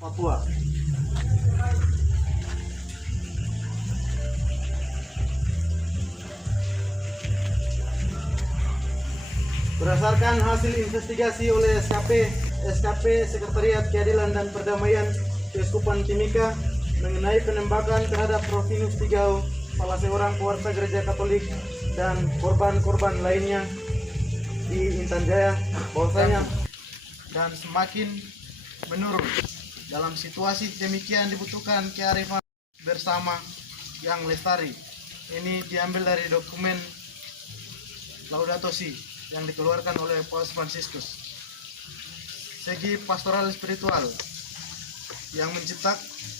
Papua. Berdasarkan hasil investigasi oleh SKP Sekretariat Keadilan dan Perdamaian Keuskupan Timika mengenai penembakan terhadap Rufinus Tigao, salah seorang pewarta gereja Katolik, dan korban-korban lainnya di Intan Jaya, bahwasanya dan semakin menurun. Dalam situasi demikian dibutuhkan kearifan bersama yang lestari. Ini diambil dari dokumen Laudato Si yang dikeluarkan oleh Paus Fransiskus. Segi pastoral spiritual yang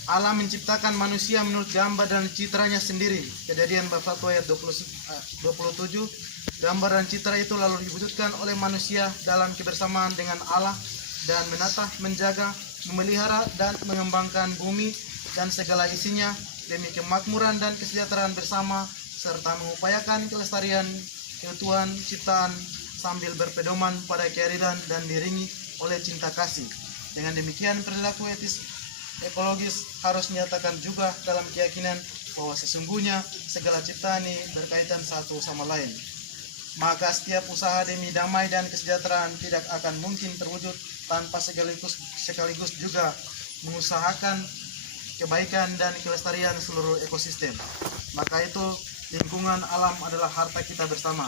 Allah menciptakan manusia menurut gambar dan citranya sendiri. Kejadian bab 1 ayat 27. Gambar dan citra itu lalu diwujudkan oleh manusia dalam kebersamaan dengan Allah dan menata, menjaga, memelihara dan mengembangkan bumi dan segala isinya demi kemakmuran dan kesejahteraan bersama, serta mengupayakan kelestarian keutuhan ciptaan sambil berpedoman pada keadilan dan diiringi oleh cinta kasih. Dengan demikian, perilaku etis ekologis harus dinyatakan juga dalam keyakinan bahwa sesungguhnya segala ciptaan ini berkaitan satu sama lain. Maka setiap usaha demi damai dan kesejahteraan tidak akan mungkin terwujud tanpa sekaligus juga mengusahakan kebaikan dan kelestarian seluruh ekosistem. Maka itu, lingkungan alam adalah harta kita bersama,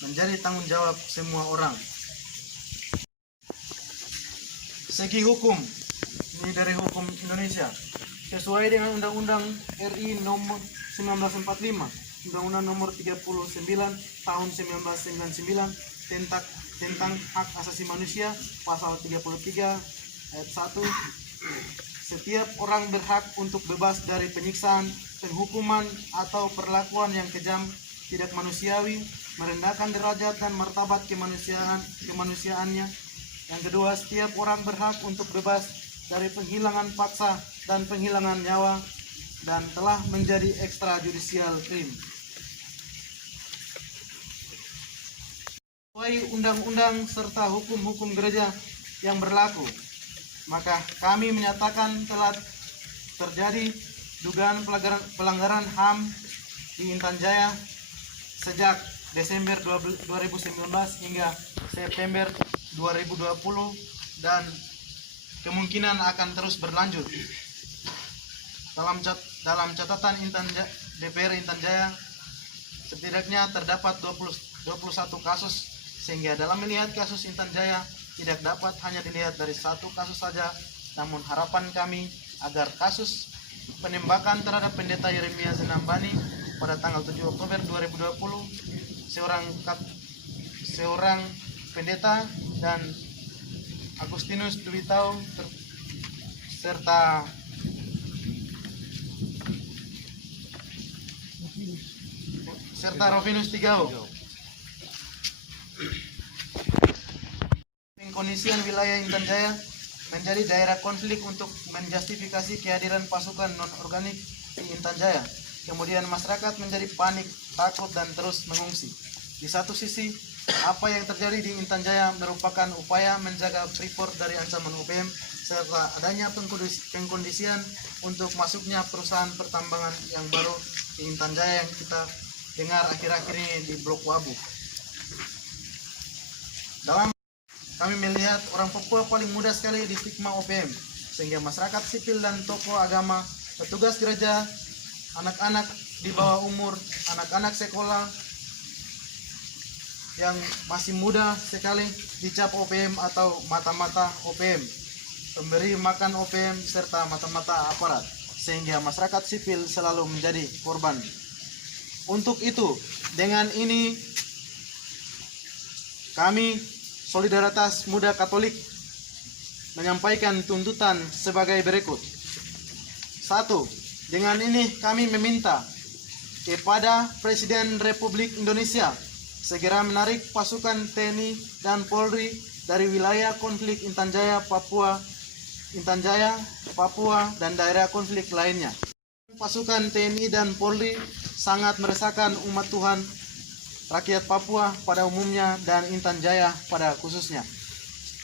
menjadi tanggung jawab semua orang. Segi hukum, ini dari hukum Indonesia, sesuai dengan Undang-Undang RI nomor 1945, Undang-Undang nomor 39 tahun 1999 tentang hak asasi manusia, pasal 33 ayat 1, setiap orang berhak untuk bebas dari penyiksaan, penghukuman atau perlakuan yang kejam, tidak manusiawi, merendahkan derajat dan martabat kemanusiaannya. Yang kedua, setiap orang berhak untuk bebas dari penghilangan paksa dan penghilangan nyawa dan telah menjadi extrajudicial crime. Sesuai undang-undang serta hukum-hukum gereja yang berlaku, maka kami menyatakan telah terjadi dugaan pelanggaran HAM di Intan Jaya sejak Desember 2019 hingga September 2020 dan kemungkinan akan terus berlanjut. Dalam catatan DPR Intan Jaya, setidaknya terdapat 21 kasus, sehingga dalam melihat kasus Intan Jaya tidak dapat hanya dilihat dari satu kasus saja, namun harapan kami agar kasus penembakan terhadap Pendeta Yeremia Zenambani pada tanggal 7 Oktober 2020, seorang pendeta, dan Agustinus Duwitau serta Rufinus Tigao, pengkondisian wilayah Intan Jaya menjadi daerah konflik untuk menjustifikasi kehadiran pasukan non-organik di Intan Jaya. Kemudian masyarakat menjadi panik, takut, dan terus mengungsi. Di satu sisi, apa yang terjadi di Intan Jaya merupakan upaya menjaga Freeport dari ancaman UPM, serta adanya pengkondisian untuk masuknya perusahaan pertambangan yang baru di Intan Jaya yang kita dengar akhir-akhir ini di Blok Wabu. Kami melihat orang Papua paling mudah sekali di stigma OPM, sehingga masyarakat sipil dan tokoh agama, petugas gereja, anak-anak di bawah umur, anak-anak sekolah yang masih muda sekali dicap OPM atau mata-mata OPM, pemberi makan OPM, serta mata-mata aparat, sehingga masyarakat sipil selalu menjadi korban. Untuk itu, dengan ini kami Solidaritas Muda Katolik menyampaikan tuntutan sebagai berikut. 1. Dengan ini kami meminta kepada Presiden Republik Indonesia segera menarik pasukan TNI dan Polri dari wilayah konflik Intan Jaya, Papua, dan daerah konflik lainnya. Pasukan TNI dan Polri sangat meresahkan umat Tuhan, rakyat Papua pada umumnya, dan Intan Jaya pada khususnya.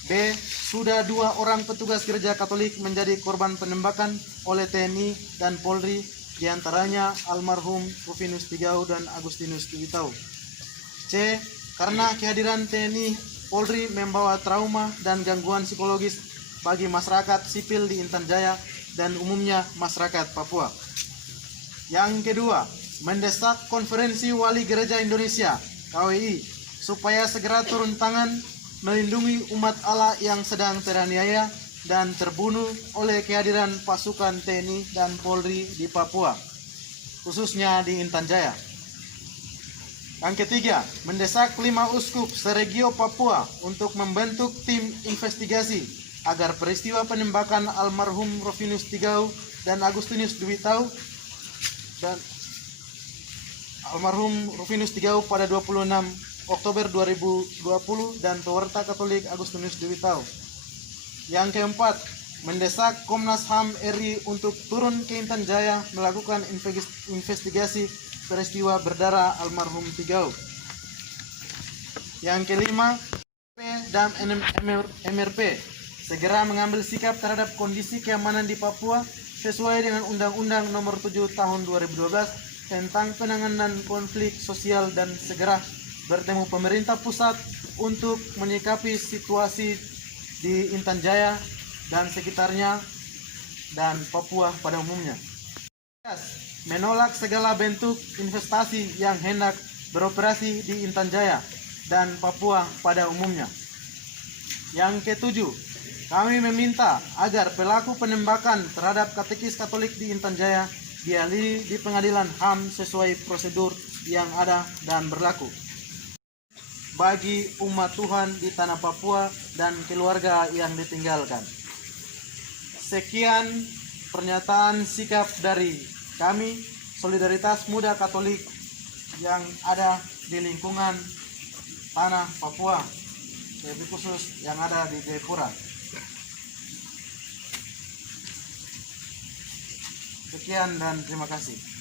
B. Sudah 2 orang petugas gereja Katolik menjadi korban penembakan oleh TNI dan Polri, diantaranya almarhum Rufinus Tigau dan Agustinus Dwi Tau. C. Karena kehadiran TNI Polri membawa trauma dan gangguan psikologis bagi masyarakat sipil di Intan Jaya dan umumnya masyarakat Papua. Yang kedua, mendesak Konferensi Wali Gereja Indonesia (KWI) supaya segera turun tangan melindungi umat Allah yang sedang teraniaya dan terbunuh oleh kehadiran pasukan TNI dan Polri di Papua, khususnya di Intan Jaya. Yang ketiga, mendesak 5 uskup seregio Papua untuk membentuk tim investigasi agar peristiwa penembakan almarhum Rufinus Tigau dan Agustinus Dwi Tau dan almarhum Rufinus Tigau pada 26 Oktober 2020 dan pewarta Katolik Agustinus Dwi Tau. Yang keempat, mendesak Komnas HAM RI untuk turun ke Intan Jaya melakukan investigasi peristiwa berdarah almarhum Tigau. Yang kelima, P dan MRP segera mengambil sikap terhadap kondisi keamanan di Papua sesuai dengan Undang-Undang Nomor 7 Tahun 2012 tentang penanganan konflik sosial dan segera bertemu pemerintah pusat untuk menyikapi situasi di Intan Jaya dan sekitarnya dan Papua pada umumnya. Menolak segala bentuk investasi yang hendak beroperasi di Intan Jaya dan Papua pada umumnya. Yang ketujuh, kami meminta agar pelaku penembakan terhadap katekis Katolik di Intan Jaya diadili di pengadilan HAM sesuai prosedur yang ada dan berlaku bagi umat Tuhan di tanah Papua dan keluarga yang ditinggalkan. Sekian pernyataan sikap dari kami, Solidaritas Muda Katolik yang ada di lingkungan tanah Papua, lebih khusus yang ada di Jayapura. Sekian dan terima kasih.